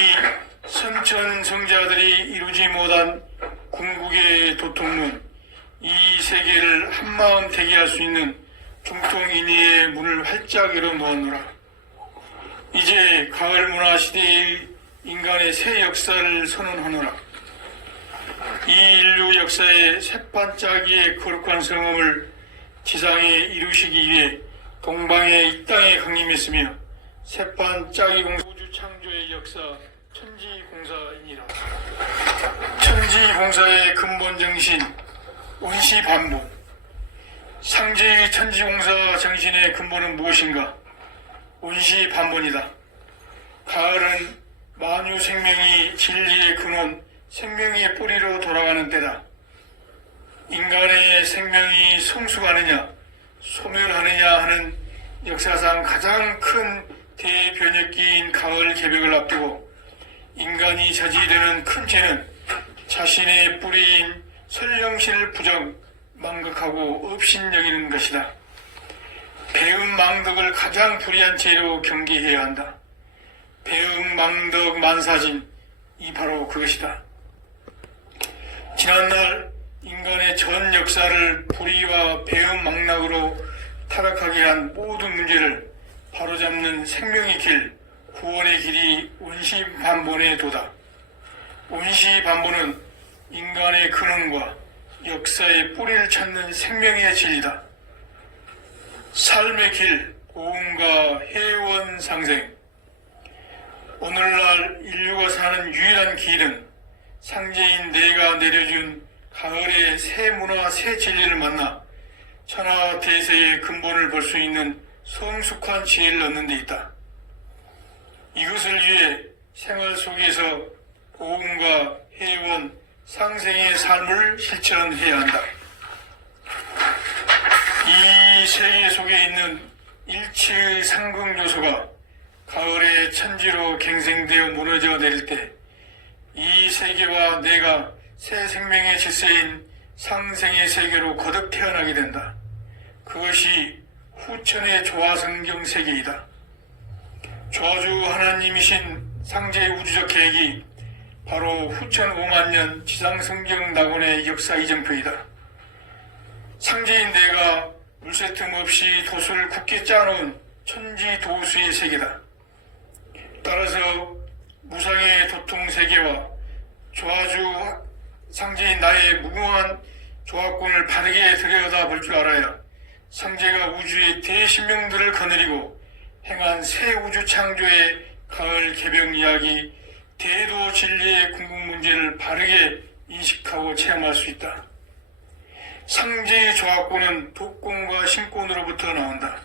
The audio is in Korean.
이미 선천 성자들이 이루지 못한 궁극의 도통문 이 세계를 한마음 되게 할수 있는 중통인의의 문을 활짝 열어 놓았노라. 이제 가을 문화 시대의 인간의 새 역사를 선언하노라. 이 인류 역사의 새반짝이의 거룩한 성음을 지상에 이루시기 위해 동방의 이 땅에 강림했으며 새반짝이 공사 역사 천지공사이니라. 천지공사의 근본 정신 운시반본 상제의 천지공사 정신의 근본은 무엇인가? 운시반본이다. 가을은 만유 생명이 진리의 근원, 생명의 뿌리로 돌아가는 때다. 인간의 생명이 성숙하느냐, 소멸하느냐 하는 역사상 가장 큰 대변혁기인 가을 개벽을 앞두고 인간이 저지르는 큰 죄는 자신의 뿌리인 설령신을 부정, 망극하고 업신여기는 것이다. 배음 망덕을 가장 불의한 죄로 경계해야 한다. 배음 망덕 만사진, 이 바로 그것이다. 지난날 인간의 전 역사를 불의와 배음 망락으로 타락하게 한 모든 문제를 바로잡는 생명의 길, 구원의 길이 운시반본의 도다. 운시반본은 인간의 근원과 역사의 뿌리를 찾는 생명의 진리다. 삶의 길, 고음과 해원 상생. 오늘날 인류가 사는 유일한 길은 상제인 내가 내려준 가을의 새 문화, 새 진리를 만나 천하 대세의 근본을 볼 수 있는 성숙한 지혜를 얻는 데 있다. 이것을 위해 생활 속에서 고음과 해원, 상생의 삶을 실천해야 한다. 이 세계 속에 있는 일체의 상극 요소가 가을의 천지로 갱생되어 무너져 내릴 때 이 세계와 내가 새 생명의 질서인 상생의 세계로 거듭 태어나게 된다. 그것이 후천의 조화성경 세계이다. 조주 하나님이신 상제의 우주적 계획이 바로 후천 5만 년 지상성경 낙원의 역사 이정표이다. 상제인 내가 물새 틈 없이 도수를 굳게 짜놓은 천지 도수의 세계다. 따라서 무상의 도통 세계와 조화주 상제인 나의 무궁한 조합권을 바르게 들여다 볼 줄 알아야 상제가 우주의 대신명들을 거느리고 행한 새 우주 창조의 가을 개병 이야기 대도 진리의 궁극 문제를 바르게 인식하고 체험할 수 있다. 상제의 조합권은 독권과 신권으로부터 나온다.